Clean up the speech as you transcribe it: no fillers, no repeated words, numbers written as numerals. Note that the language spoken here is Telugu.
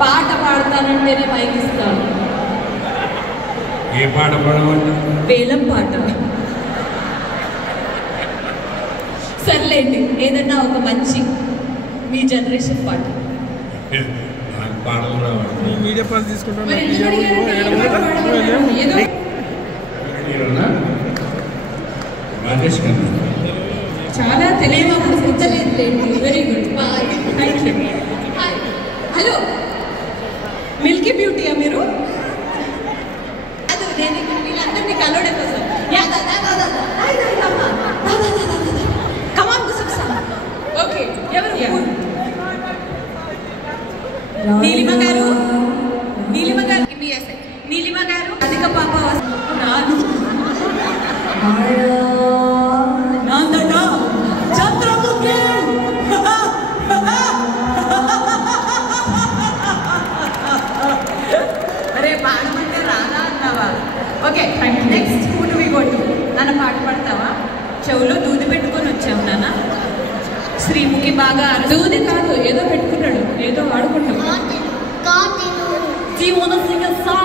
పాట పాడతానంటేనే మైక్ ఇస్తాను. ఏ పాట పాడమంటా? వేలం పాట. సర్లేండి, ఏదన్నా ఒక మంచి మీ జనరేషన్ పాట. పాటలు కూడా మీడియా పాస్ తీసుకుంటాను. చాలా తెలియదు, గుర్తలేదులేండి. Very good, bye, thank you. Hello, milky బ్యూటీయా మీరు? అది నేను వీళ్ళందరినీ కలవడం కోసం. కమాన్ గుసగుసా. ఓకే, ఎవరు? నీలిమ గారు, నీలిమ గారు, నీలిమ గారు అధిక పాప రాదు. చంద్రముఖి అరే పాడమంటే రాదా అన్నావా? Okay, next who do we go to? నాన్న పాట పాడతావా? చెవులో దూది పెట్టుకొని వచ్చావు నాన్న. శ్రీముఖి బాగా దూది కాదు, ఏదో పెట్టుకున్నాడు, ఏదో ఆడుకుంటాడు. Do you want to sing a song?